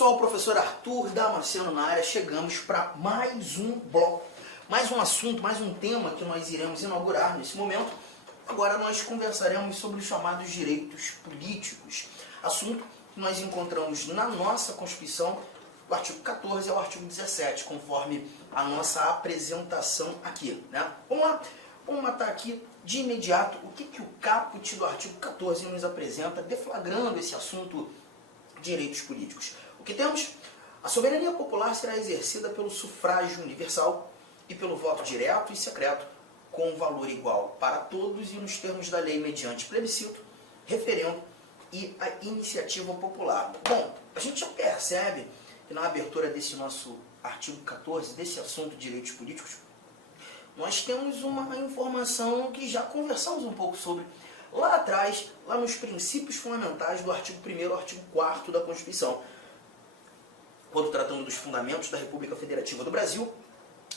pessoal, professor Arthur Damasceno na área. Chegamos para mais um bloco, mais um assunto, mais um tema que nós iremos inaugurar nesse momento. Agora nós conversaremos sobre os chamados direitos políticos, assunto que nós encontramos na nossa Constituição, do artigo 14 ao artigo 17, conforme a nossa apresentação aqui, né? Vamos lá, vamos matar aqui de imediato o que o caput do artigo 14 nos apresenta, deflagrando esse assunto direitos políticos. O que temos? A soberania popular será exercida pelo sufrágio universal e pelo voto direto e secreto, com valor igual para todos e nos termos da lei mediante plebiscito, referendo e a iniciativa popular. Bom, a gente já percebe que na abertura desse nosso artigo 14, desse assunto de direitos políticos, nós temos uma informação que já conversamos um pouco sobre lá atrás, lá nos princípios fundamentais do artigo 1º ao artigo 4º da Constituição, quando tratando dos fundamentos da República Federativa do Brasil,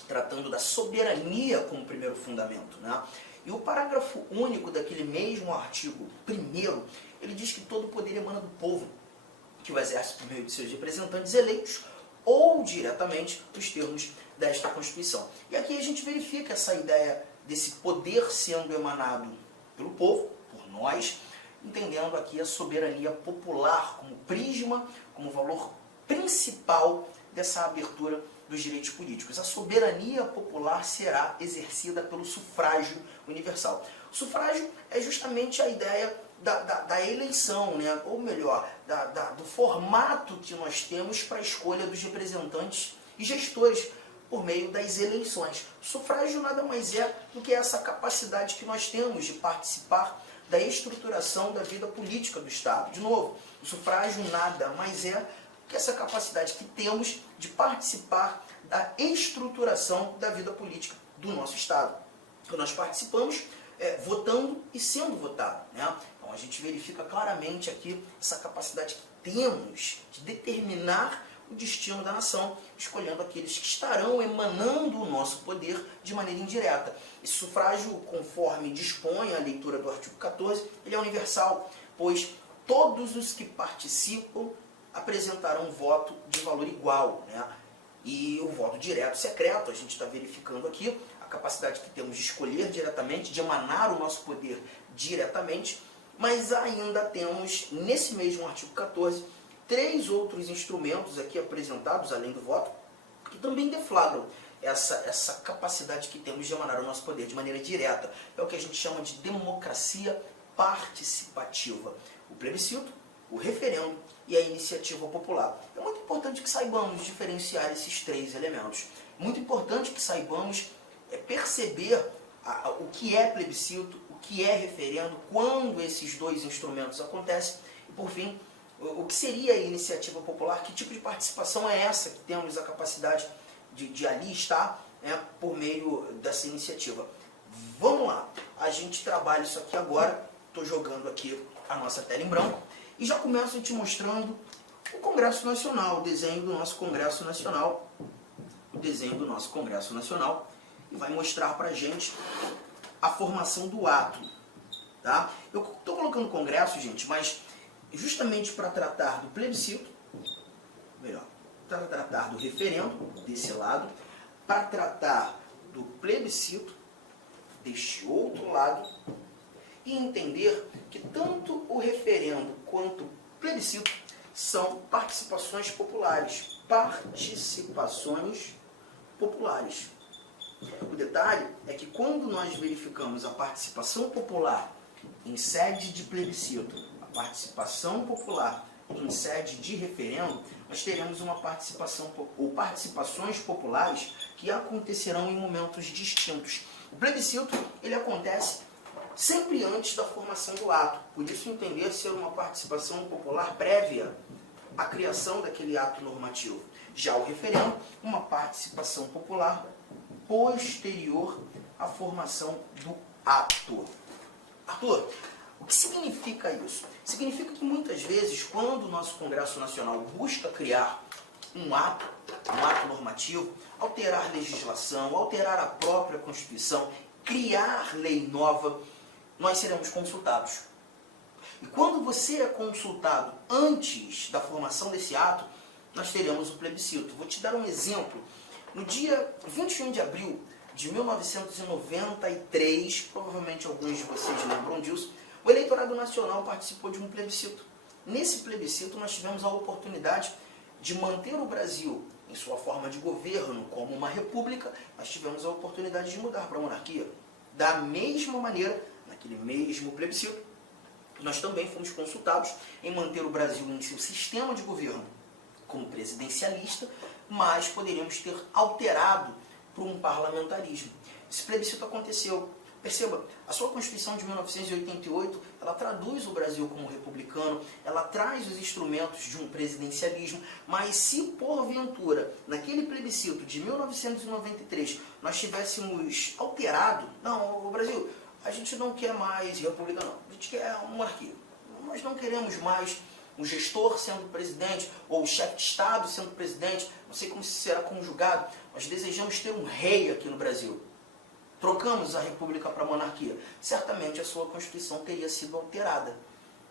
tratando da soberania como primeiro fundamento, né? E o parágrafo único daquele mesmo artigo 1º, ele diz que todo poder emana do povo, que o exerce por meio de seus representantes eleitos ou diretamente nos termos desta Constituição. E aqui a gente verifica essa ideia desse poder sendo emanado pelo povo, por nós, entendendo aqui a soberania popular como prisma, como valor principal dessa abertura dos direitos políticos. A soberania popular será exercida pelo sufrágio universal. O sufrágio é justamente a ideia da eleição, né? Ou melhor, do formato que nós temos para a escolha dos representantes e gestores por meio das eleições. O sufrágio nada mais é do que essa capacidade que nós temos de participar da estruturação da vida política do Estado. De novo, o sufrágio nada mais é que essa capacidade que temos de participar da estruturação da vida política do nosso Estado. Então, nós participamos votando e sendo votado, né? Então a gente verifica claramente aqui essa capacidade que temos de determinar o destino da nação, escolhendo aqueles que estarão emanando o nosso poder de maneira indireta. Esse sufrágio, conforme dispõe a leitura do artigo 14, ele é universal, pois todos os que participam apresentarão voto de valor igual, né? E o voto direto secreto, a gente está verificando aqui a capacidade que temos de escolher diretamente, de emanar o nosso poder diretamente, mas ainda temos, nesse mesmo artigo 14, 3 outros instrumentos aqui apresentados, além do voto, que também deflagram essa capacidade que temos de emanar o nosso poder de maneira direta. É o que a gente chama de democracia participativa. O plebiscito, o referendo e a iniciativa popular. É muito importante que saibamos diferenciar esses 3 elementos. Muito importante que saibamos perceber o que é plebiscito, o que é referendo, quando esses 2 instrumentos acontecem e, por fim, o que seria a iniciativa popular, que tipo de participação é essa que temos a capacidade de ali estar, né, por meio dessa iniciativa. Vamos lá, a gente trabalha isso aqui agora, estou jogando aqui a nossa tela em branco e já começo te mostrando o Congresso Nacional, o desenho do nosso Congresso Nacional, o desenho do nosso Congresso Nacional, e vai mostrar para a gente a formação do ato. Tá? Eu estou colocando Congresso, gente, mas justamente para tratar do plebiscito, melhor, para tratar do referendo, desse lado, para tratar do plebiscito, deste outro lado, e entender que tanto o referendo quanto o plebiscito são participações populares. Participações populares. O detalhe é que quando nós verificamos a participação popular em sede de plebiscito, a participação popular em sede de referendo, nós teremos uma participação ou participações populares que acontecerão em momentos distintos. O plebiscito, ele acontece sempre antes da formação do ato, por isso entender ser uma participação popular prévia à criação daquele ato normativo. Já o referendo, uma participação popular posterior à formação do ato. Arthur, o que significa isso? Significa que muitas vezes, quando o nosso Congresso Nacional busca criar um ato normativo, alterar legislação, alterar a própria Constituição, criar lei nova, nós seremos consultados. E quando você é consultado antes da formação desse ato, nós teremos o plebiscito. Vou te dar um exemplo. No dia 21 de abril de 1993, provavelmente alguns de vocês lembram disso, o eleitorado nacional participou de um plebiscito. Nesse plebiscito nós tivemos a oportunidade de manter o Brasil em sua forma de governo como uma república, nós tivemos a oportunidade de mudar para a monarquia. Da mesma maneira, naquele mesmo plebiscito, nós também fomos consultados em manter o Brasil em seu sistema de governo como presidencialista, mas poderíamos ter alterado para um parlamentarismo. Esse plebiscito aconteceu. Perceba, a sua Constituição de 1988, ela traduz o Brasil como republicano, ela traz os instrumentos de um presidencialismo, mas se porventura, naquele plebiscito de 1993, nós tivéssemos alterado, não, o Brasil, a gente não quer mais república, não, a gente quer uma monarquia. Nós não queremos mais um gestor sendo presidente, ou o chefe de Estado sendo presidente, não sei como isso será conjugado, nós desejamos ter um rei aqui no Brasil. Trocamos a república para a monarquia. Certamente a sua Constituição teria sido alterada.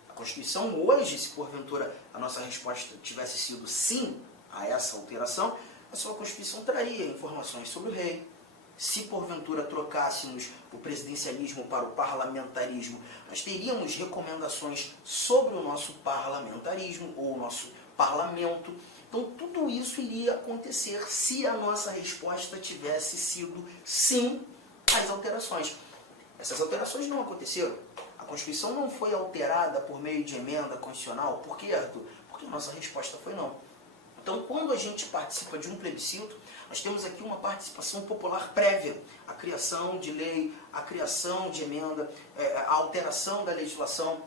A Constituição hoje, se porventura a nossa resposta tivesse sido sim a essa alteração, a sua Constituição traria informações sobre o rei. Se porventura trocássemos o presidencialismo para o parlamentarismo, nós teríamos recomendações sobre o nosso parlamentarismo ou o nosso parlamento. Então tudo isso iria acontecer se a nossa resposta tivesse sido sim às alterações. Essas alterações não aconteceram. A Constituição não foi alterada por meio de emenda constitucional. Por quê, Arthur? Porque a nossa resposta foi não. Então, quando a gente participa de um plebiscito, nós temos aqui uma participação popular prévia. A criação de lei, a criação de emenda, a alteração da legislação.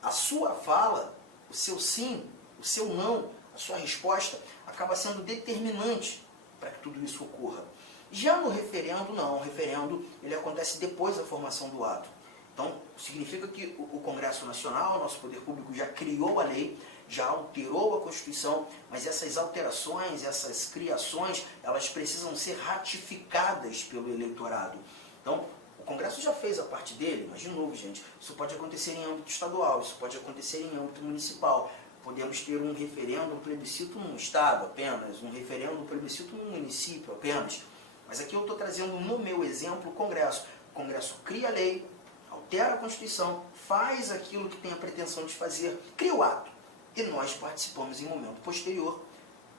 A sua fala, o seu sim, o seu não, a sua resposta, acaba sendo determinante para que tudo isso ocorra. Já no referendo, não. O referendo ele acontece depois da formação do ato. Então, significa que o Congresso Nacional, nosso poder público, já criou a lei, já alterou a Constituição, mas essas alterações, essas criações, elas precisam ser ratificadas pelo eleitorado. Então, o Congresso já fez a parte dele, mas, de novo, gente, isso pode acontecer em âmbito estadual, isso pode acontecer em âmbito municipal. Podemos ter um referendo, um plebiscito num estado apenas, um referendo, um plebiscito num município apenas. Mas aqui eu estou trazendo no meu exemplo o Congresso. O Congresso cria a lei, altera a Constituição, faz aquilo que tem a pretensão de fazer, cria o ato. E nós participamos em momento posterior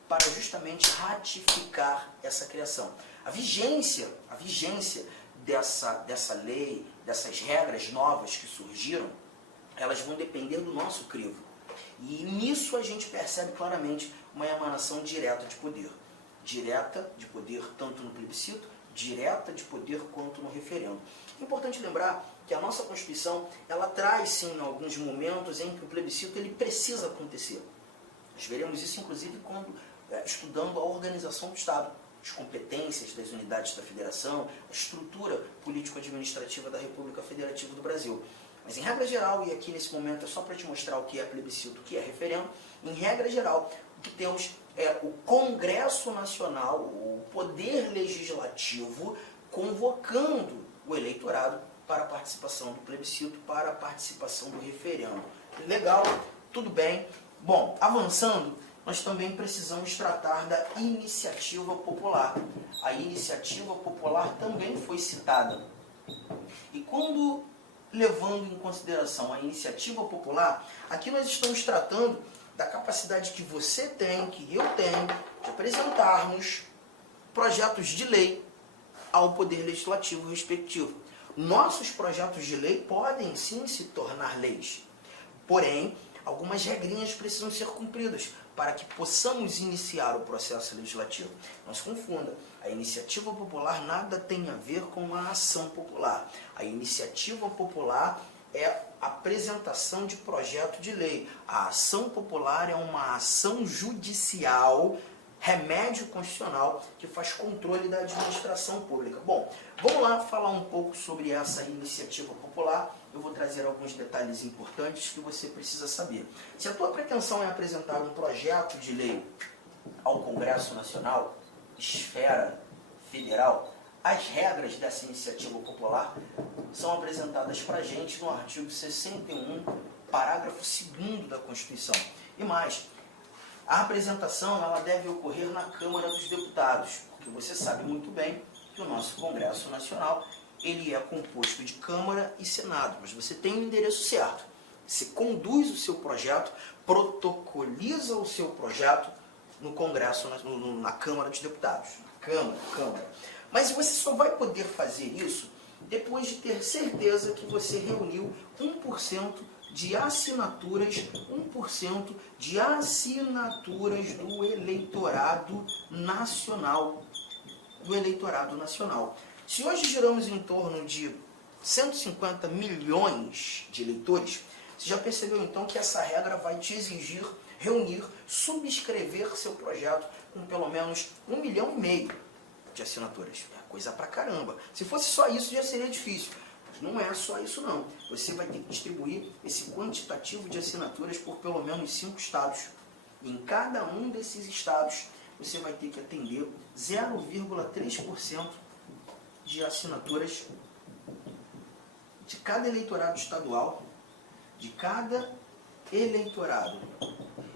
para justamente ratificar essa criação. A vigência dessa lei, dessas regras novas que surgiram, elas vão depender do nosso crivo. E nisso a gente percebe claramente uma emanação direta de poder. Direta de poder tanto no plebiscito, direta de poder quanto no referendo. É importante lembrar que a nossa Constituição, ela traz sim alguns momentos em que o plebiscito ele precisa acontecer. Nós veremos isso inclusive quando estudando a organização do Estado, as competências das unidades da Federação, a estrutura político-administrativa da República Federativa do Brasil. Mas em regra geral, e aqui nesse momento é só para te mostrar o que é plebiscito, o que é referendo, em regra geral, o que temos é o Congresso Nacional, o Poder Legislativo, convocando o eleitorado para a participação do plebiscito, para a participação do referendo. Legal, tudo bem. Bom, avançando, nós também precisamos tratar da iniciativa popular. A iniciativa popular também foi citada. E quando levando em consideração a iniciativa popular, aqui nós estamos tratando da capacidade que você tem, que eu tenho, de apresentarmos projetos de lei ao Poder Legislativo respectivo. Nossos projetos de lei podem sim se tornar leis, porém, algumas regrinhas precisam ser cumpridas para que possamos iniciar o processo legislativo. Não se confunda, a iniciativa popular nada tem a ver com a ação popular. A iniciativa popular é a apresentação de projeto de lei. A ação popular é uma ação judicial, remédio constitucional, que faz controle da administração pública. Bom, vamos lá falar um pouco sobre essa iniciativa popular. Eu vou trazer alguns detalhes importantes que você precisa saber. Se a tua pretensão é apresentar um projeto de lei ao Congresso Nacional, esfera federal, as regras dessa iniciativa popular são apresentadas para a gente no artigo 61, parágrafo 2º da Constituição. E mais, A apresentação ela deve ocorrer na Câmara dos Deputados, porque você sabe muito bem que o nosso Congresso Nacional ele é composto de Câmara e Senado, mas você tem o endereço certo. Você conduz o seu projeto, protocoliza o seu projeto no Congresso, na Câmara dos Deputados. Câmara. Mas você só vai poder fazer isso depois de ter certeza que você reuniu 1% de assinaturas, 1% de assinaturas do eleitorado nacional. Se hoje giramos em torno de 150 milhões de eleitores, você já percebeu então que essa regra vai te exigir reunir, subscrever seu projeto com pelo menos 1,5 milhão de assinaturas. É coisa pra caramba. Se fosse só isso já seria difícil. Mas não é só isso não. Você vai ter que distribuir esse quantitativo de assinaturas por pelo menos 5 estados. E em cada um desses estados você vai ter que atender 0,3% de assinaturas de cada eleitorado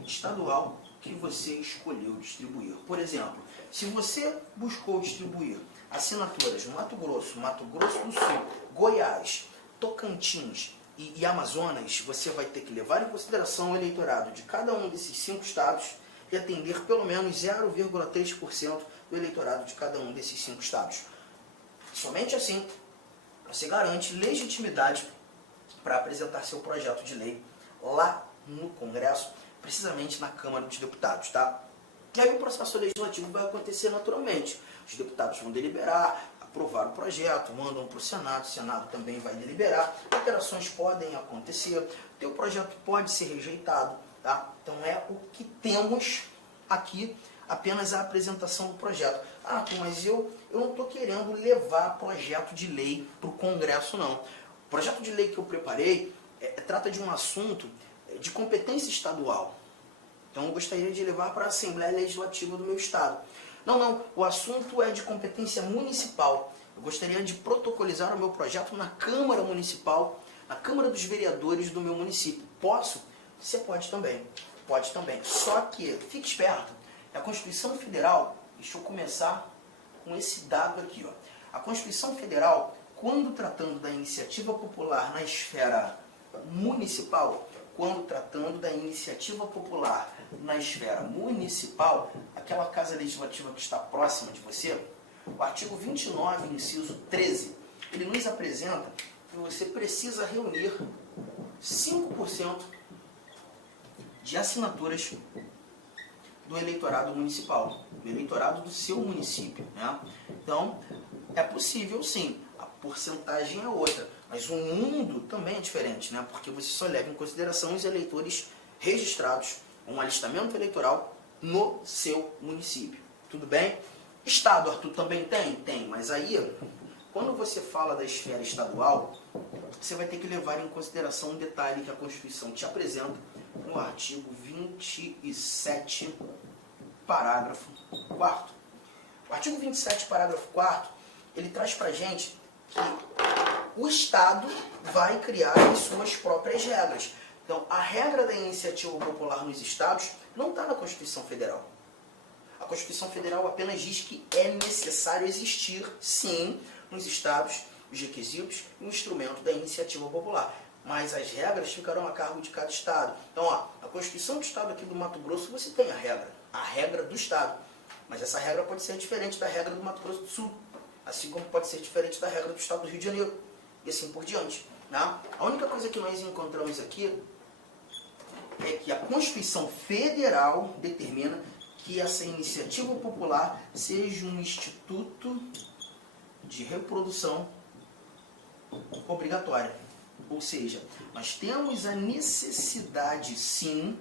estadual, que você escolheu distribuir. Por exemplo, se você buscou distribuir assinaturas no Mato Grosso do Sul, Goiás, Tocantins e Amazonas, você vai ter que levar em consideração o eleitorado de cada um desses 5 estados e atender pelo menos 0,3% do eleitorado de cada um desses 5 estados. Somente assim você garante legitimidade para apresentar seu projeto de lei lá no Congresso, precisamente na Câmara dos Deputados, tá? E aí o processo legislativo vai acontecer naturalmente. Os deputados vão deliberar, aprovar o projeto, mandam para o Senado também vai deliberar, alterações podem acontecer, teu projeto pode ser rejeitado, tá? Então é o que temos aqui, apenas a apresentação do projeto. Ah, mas eu não estou querendo levar projeto de lei para o Congresso, não. O projeto de lei que eu preparei trata de um assunto de competência estadual. Então eu gostaria de levar para a Assembleia Legislativa do meu estado. Não, o assunto é de competência municipal. Eu gostaria de protocolizar o meu projeto na Câmara Municipal, na Câmara dos Vereadores do meu município. Posso? Você pode também. Só que, fique esperto, a Constituição Federal, deixa eu começar com esse dado aqui, ó. A Constituição Federal, quando tratando da iniciativa popular na esfera municipal, aquela casa legislativa que está próxima de você, o artigo 29, inciso 13, ele nos apresenta que você precisa reunir 5% de assinaturas do eleitorado municipal, do eleitorado do seu município, né? Então, é possível sim, a porcentagem é outra, mas o mundo também é diferente, né? Porque você só leva em consideração os eleitores registrados, um alistamento eleitoral no seu município. Tudo bem? Estado, Arthur, também tem? Tem, mas aí, quando você fala da esfera estadual, você vai ter que levar em consideração um detalhe que a Constituição te apresenta no artigo 27, parágrafo 4º. O artigo 27, parágrafo 4º, ele traz pra gente que o Estado vai criar as suas próprias regras. Então, a regra da iniciativa popular nos estados não está na Constituição Federal. A Constituição Federal apenas diz que é necessário existir, sim, nos estados, os requisitos e o instrumento da iniciativa popular. Mas as regras ficarão a cargo de cada estado. Então, a Constituição do Estado aqui do Mato Grosso, você tem a regra do Estado. Mas essa regra pode ser diferente da regra do Mato Grosso do Sul, assim como pode ser diferente da regra do Estado do Rio de Janeiro, e assim por diante. Né? A única coisa que nós encontramos aqui é que a Constituição Federal determina que essa iniciativa popular seja um instituto de reprodução obrigatória. Ou seja, nós temos a necessidade, sim,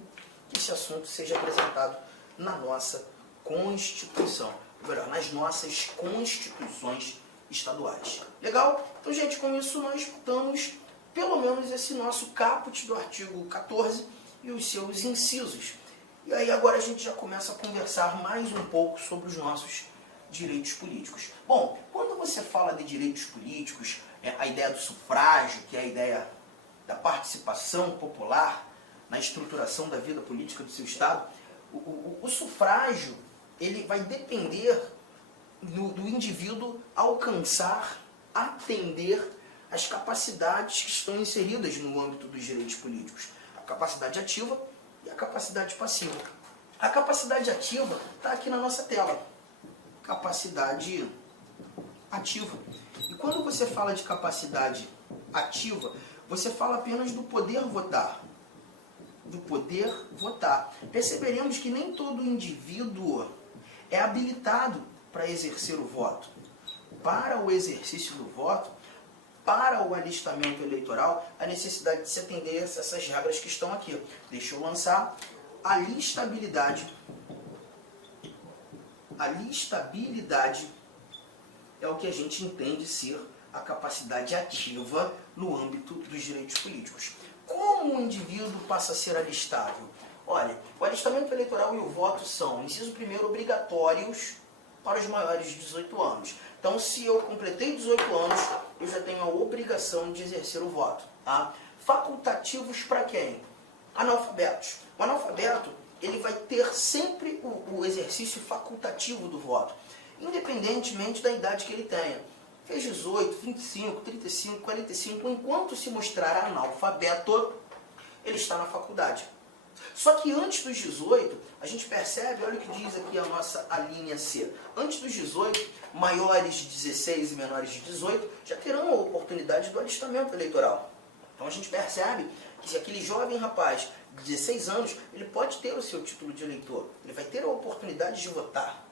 que esse assunto seja apresentado na nossa Constituição, ou melhor, nas nossas constituições estaduais. Legal? Então, gente, com isso nós escutamos pelo menos esse nosso caput do artigo 14 e os seus incisos. E aí agora a gente já começa a conversar mais um pouco sobre os nossos direitos políticos. Bom, quando você fala de direitos políticos, a ideia do sufrágio, que é a ideia da participação popular na estruturação da vida política do seu Estado, O sufrágio, ele vai depender do indivíduo alcançar, atender as capacidades que estão inseridas no âmbito dos direitos políticos. A capacidade ativa e a capacidade passiva. A capacidade ativa está aqui na nossa tela. Capacidade ativa. E quando você fala de capacidade ativa, você fala apenas do poder votar. Do poder votar. Perceberemos que nem todo indivíduo é habilitado para exercer o voto. Para o exercício do voto, para o alistamento eleitoral, a necessidade de se atender a essas regras que estão aqui. Deixa eu lançar a listabilidade. A listabilidade é o que a gente entende ser a capacidade ativa no âmbito dos direitos políticos. Como o indivíduo passa a ser alistável? Olha, o alistamento eleitoral e o voto são, inciso primeiro, obrigatórios para os maiores de 18 anos. Então, se eu completei 18 anos, eu já tenho a obrigação de exercer o voto. Tá? Facultativos para quem? Analfabetos. O analfabeto, ele vai ter sempre o exercício facultativo do voto, independentemente da idade que ele tenha. Fez 18, 25, 35, 45, enquanto se mostrar analfabeto, ele está na faculdade. Só que antes dos 18, a gente percebe, olha o que diz aqui a linha C. Antes dos 18, maiores de 16 e menores de 18 já terão a oportunidade do alistamento eleitoral. Então a gente percebe que se aquele jovem rapaz de 16 anos, ele pode ter o seu título de eleitor. Ele vai ter a oportunidade de votar,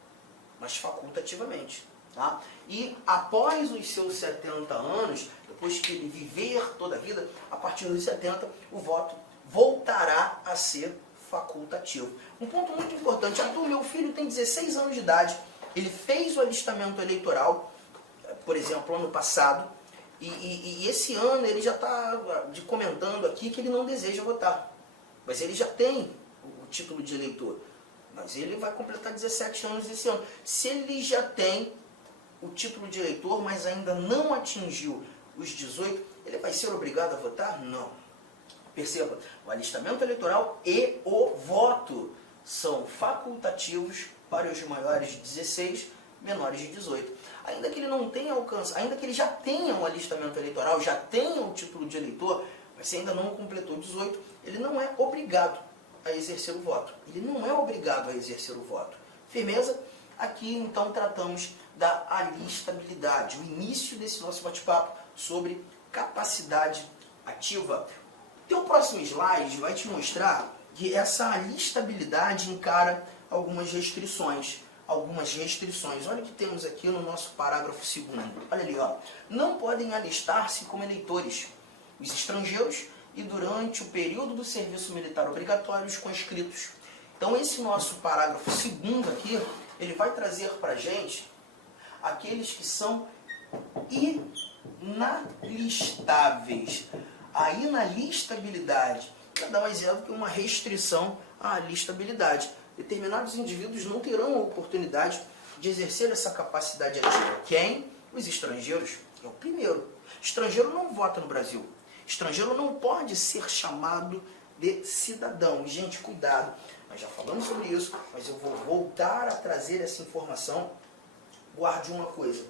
mas facultativamente. Tá? E após os seus 70 anos, depois que ele viver toda a vida, a partir dos 70, o voto voltará a ser facultativo. Um ponto muito importante, Arthur, meu filho tem 16 anos de idade, ele fez o alistamento eleitoral, por exemplo, ano passado, e esse ano ele já está comentando aqui que ele não deseja votar, mas ele já tem o título de eleitor, mas ele vai completar 17 anos esse ano. Se ele já tem o título de eleitor, mas ainda não atingiu os 18, ele vai ser obrigado a votar? Não. Perceba, o alistamento eleitoral e o voto são facultativos para os maiores de 16, menores de 18. Ainda que ele não tenha alcance, ainda que ele já tenha um alistamento eleitoral, já tenha o título de eleitor, mas se ainda não completou 18, ele não é obrigado a exercer o voto. Ele não é obrigado a exercer o voto. Firmeza? Aqui, então, tratamos da alistabilidade, o início desse nosso bate-papo sobre capacidade ativa. O próximo slide vai te mostrar que essa alistabilidade encara algumas restrições. Olha o que temos aqui no nosso parágrafo 2º. Olha ali, ó. Não podem alistar-se como eleitores os estrangeiros e durante o período do serviço militar obrigatório os conscritos. Então esse nosso parágrafo 2º aqui, ele vai trazer para a gente aqueles que são inalistáveis. A inalistabilidade nada mais é do que uma restrição à alistabilidade. Determinados indivíduos não terão a oportunidade de exercer essa capacidade ativa. Quem? Os estrangeiros. É o primeiro. Estrangeiro não vota no Brasil. Estrangeiro não pode ser chamado de cidadão. E, gente, cuidado. Nós já falamos sobre isso, mas eu vou voltar a trazer essa informação. Guarde uma coisa.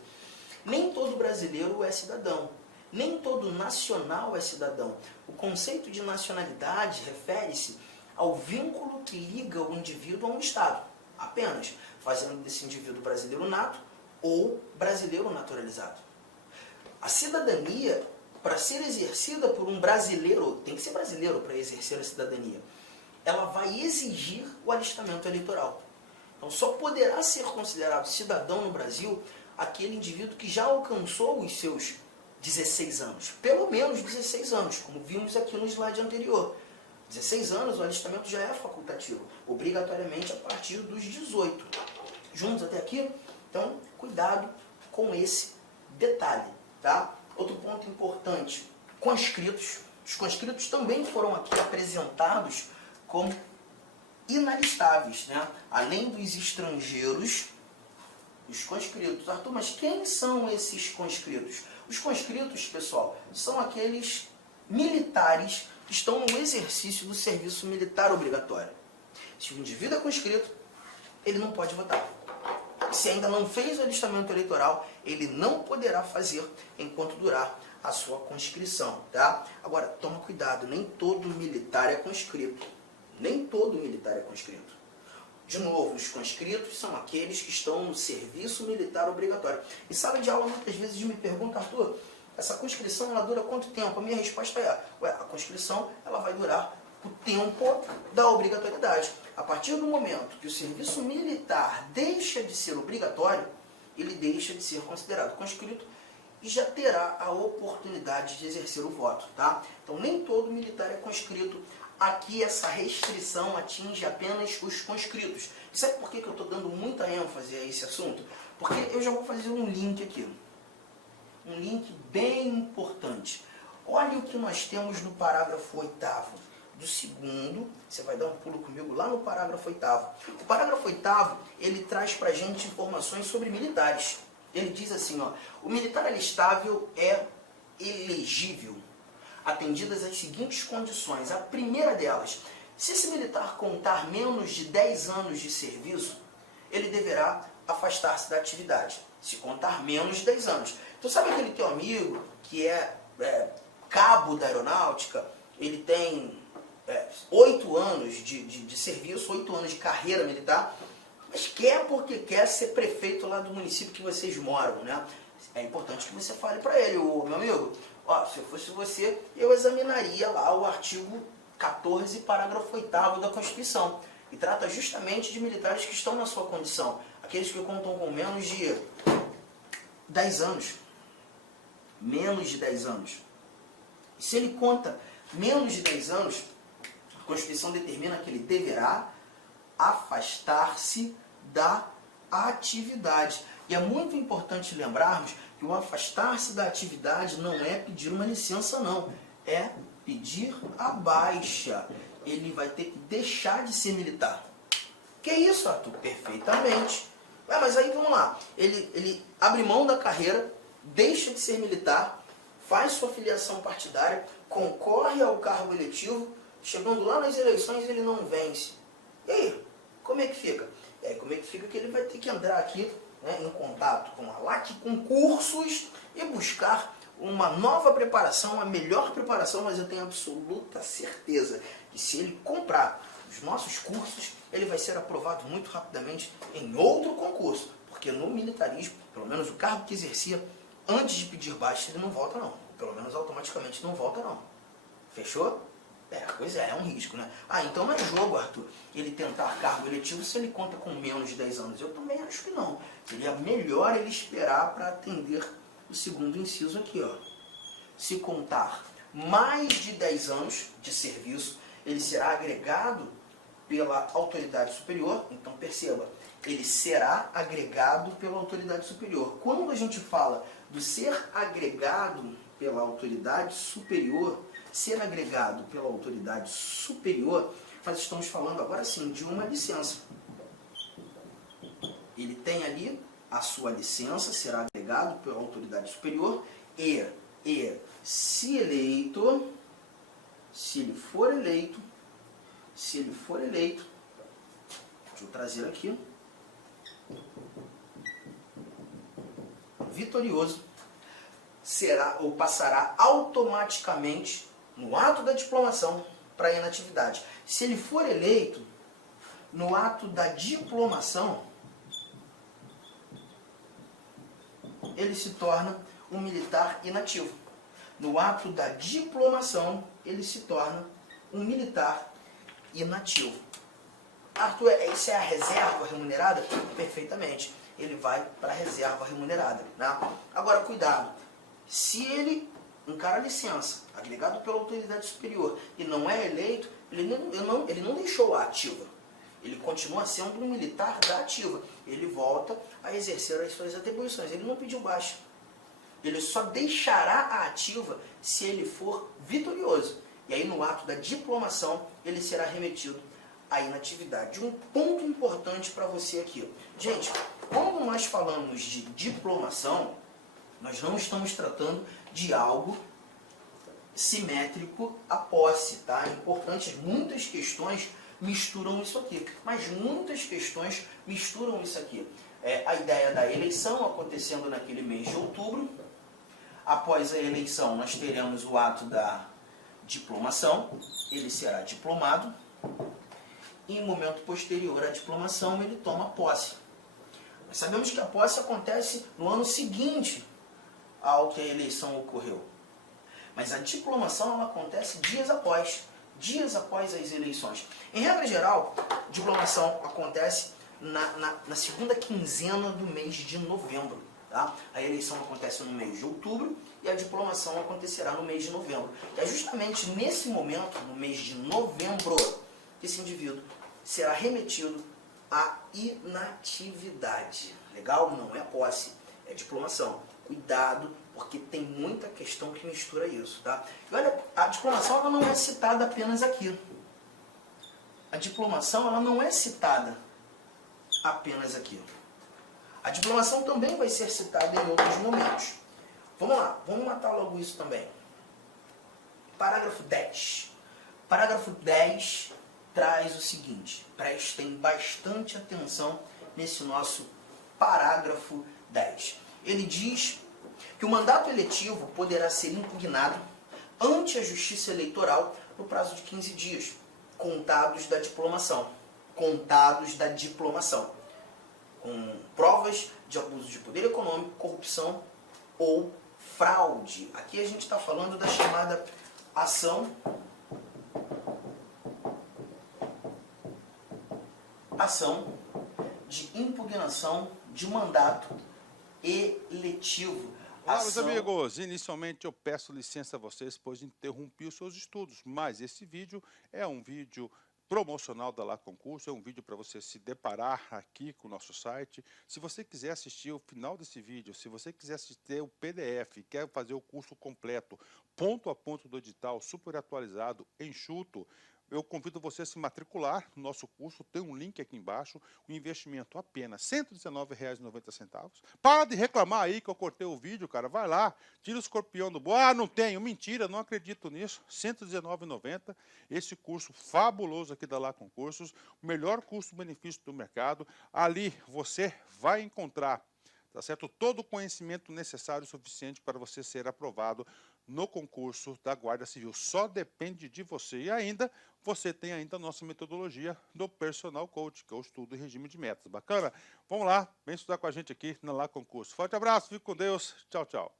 Nem todo brasileiro é cidadão. Nem todo nacional é cidadão. O conceito de nacionalidade refere-se ao vínculo que liga o indivíduo a um Estado, apenas, fazendo desse indivíduo brasileiro nato ou brasileiro naturalizado. A cidadania, para ser exercida por um brasileiro, tem que ser brasileiro para exercer a cidadania, ela vai exigir o alistamento eleitoral. Então só poderá ser considerado cidadão no Brasil aquele indivíduo que já alcançou os seus 16 anos, pelo menos 16 anos, como vimos aqui no slide anterior. 16 anos, o alistamento já é facultativo, obrigatoriamente a partir dos 18. Juntos até aqui? Então, cuidado com esse detalhe, tá? Outro ponto importante, conscritos. Os conscritos também foram aqui apresentados como inalistáveis, né? Além dos estrangeiros, os conscritos. Arthur, mas quem são esses conscritos? Os conscritos, pessoal, são aqueles militares que estão no exercício do serviço militar obrigatório. Se o indivíduo é conscrito, ele não pode votar. Se ainda não fez o alistamento eleitoral, ele não poderá fazer enquanto durar a sua conscrição, tá? Agora, toma cuidado, nem todo militar é conscrito. Nem todo militar é conscrito. De novo, os conscritos são aqueles que estão no serviço militar obrigatório. E sala de aula muitas vezes me pergunta, Arthur, essa conscrição ela dura quanto tempo? A minha resposta é, a conscrição ela vai durar o tempo da obrigatoriedade. A partir do momento que o serviço militar deixa de ser obrigatório, ele deixa de ser considerado conscrito e já terá a oportunidade de exercer o voto, tá? Então nem todo militar é conscrito. Aqui essa restrição atinge apenas os conscritos. E sabe por que eu estou dando muita ênfase a esse assunto? Porque eu já vou fazer um link aqui. Um link bem importante. Olha o que nós temos no parágrafo 8º. Do segundo, você vai dar um pulo comigo lá no parágrafo 8º. O parágrafo 8º, ele traz pra gente informações sobre militares. Ele diz assim, ó, o militar alistável é elegível, atendidas as seguintes condições. A primeira delas, se esse militar contar menos de 10 anos de serviço, ele deverá afastar-se da atividade. Se contar menos de 10 anos. Então sabe aquele teu amigo que é cabo da aeronáutica, ele tem 8 anos de serviço, 8 anos de carreira militar, mas quer porque quer ser prefeito lá do município que vocês moram, né? É importante que você fale para ele, meu amigo, ó, se eu fosse você, eu examinaria lá o artigo 14, parágrafo 8º da Constituição, e trata justamente de militares que estão na sua condição, aqueles que contam com menos de 10 anos. Menos de 10 anos. E se ele conta menos de 10 anos, a Constituição determina que ele deverá afastar-se da atividade. E é muito importante lembrarmos que o afastar-se da atividade não é pedir uma licença, não. É pedir a baixa. Ele vai ter que deixar de ser militar. Que isso, Arthur? Perfeitamente. Mas aí vamos lá. Ele abre mão da carreira, deixa de ser militar, faz sua filiação partidária, concorre ao cargo eletivo, chegando lá nas eleições ele não vence. E aí, como é que fica? Como é que fica que ele vai ter que entrar aqui, né, em contato com a LAC Concursos e buscar uma nova preparação, uma melhor preparação, mas eu tenho absoluta certeza que se ele comprar os nossos cursos, ele vai ser aprovado muito rapidamente em outro concurso, porque no militarismo, pelo menos o cargo que exercia antes de pedir baixa, ele não volta não, pelo menos automaticamente não volta não. Fechou? Pois é um risco, né? Então não é jogo, Arthur, ele tentar cargo eletivo se ele conta com menos de 10 anos. Eu também acho que não. Seria melhor ele esperar para atender o segundo inciso aqui, ó. Se contar mais de 10 anos de serviço, ele será agregado pela autoridade superior. Então perceba, ele será agregado pela autoridade superior. Quando a gente fala do ser agregado pela autoridade superior, ser agregado pela autoridade superior, nós estamos falando agora sim de uma licença. Ele tem ali a sua licença, será agregado pela autoridade superior e se eleito, se ele for eleito, deixa eu trazer aqui, vitorioso, será ou passará automaticamente no ato da diplomação para a inatividade. Se ele for eleito, no ato da diplomação, ele se torna um militar inativo. No ato da diplomação, ele se torna um militar inativo. Arthur, isso é a reserva remunerada? Perfeitamente. Ele vai para a reserva remunerada. Né? Agora, cuidado. Se ele encara a licença, agregado pela autoridade superior, e não é eleito, ele não deixou a ativa. Ele continua sendo um militar da ativa. Ele volta a exercer as suas atribuições. Ele não pediu baixa. Ele só deixará a ativa se ele for vitorioso. E aí, no ato da diplomação, ele será remetido à inatividade. Um ponto importante para você aqui. Gente, quando nós falamos de diplomação, nós não estamos tratando de algo simétrico à posse, tá? É importante, muitas questões misturam isso aqui. Mas muitas questões misturam isso aqui. A ideia da eleição acontecendo naquele mês de outubro. Após a eleição, nós teremos o ato da diplomação. Ele será diplomado. Em momento posterior à diplomação, ele toma posse. Nós sabemos que a posse acontece no ano seguinte ao que a eleição ocorreu. Mas a diplomação ela acontece dias após as eleições. Em regra geral, a diplomação acontece na segunda quinzena do mês de novembro. Tá? A eleição acontece no mês de outubro e a diplomação acontecerá no mês de novembro. E é justamente nesse momento, no mês de novembro, que esse indivíduo será remetido à inatividade. Legal? Não é posse, é diplomação. Cuidado, porque tem muita questão que mistura isso. Tá? E olha, a diplomação ela não é citada apenas aqui. A diplomação ela não é citada apenas aqui. A diplomação também vai ser citada em outros momentos. Vamos lá, vamos matar logo isso também. Parágrafo 10. Parágrafo 10 traz o seguinte, prestem bastante atenção nesse nosso parágrafo 10. Ele diz que o mandato eletivo poderá ser impugnado ante a Justiça Eleitoral no prazo de 15 dias, contados da diplomação. Contados da diplomação. Com provas de abuso de poder econômico, corrupção ou fraude. Aqui a gente está falando da chamada ação de impugnação de mandato eletivo. Olá, meus amigos, inicialmente eu peço licença a vocês, pois interrompi os seus estudos, mas esse vídeo é um vídeo promocional da Lá Concurso, é um vídeo para você se deparar aqui com o nosso site. Se você quiser assistir o final desse vídeo, se você quiser assistir o PDF, quer fazer o curso completo, ponto a ponto do edital, super atualizado, enxuto, eu convido você a se matricular no nosso curso, tem um link aqui embaixo, o investimento apenas R$ 119,90. Para de reclamar aí que eu cortei o vídeo, cara, vai lá, tira o escorpião do bolso. Ah, não tenho, mentira, não acredito nisso, R$ 119,90, esse curso fabuloso aqui da Lá Concursos, o melhor custo-benefício do mercado, ali você vai encontrar, tá certo? Todo o conhecimento necessário e suficiente para você ser aprovado no concurso da Guarda Civil. Só depende de você. E ainda, você tem ainda a nossa metodologia do Personal Coach, que é o estudo e regime de metas. Bacana? Vamos lá, vem estudar com a gente aqui na Lá Concurso. Forte abraço, fique com Deus. Tchau, tchau.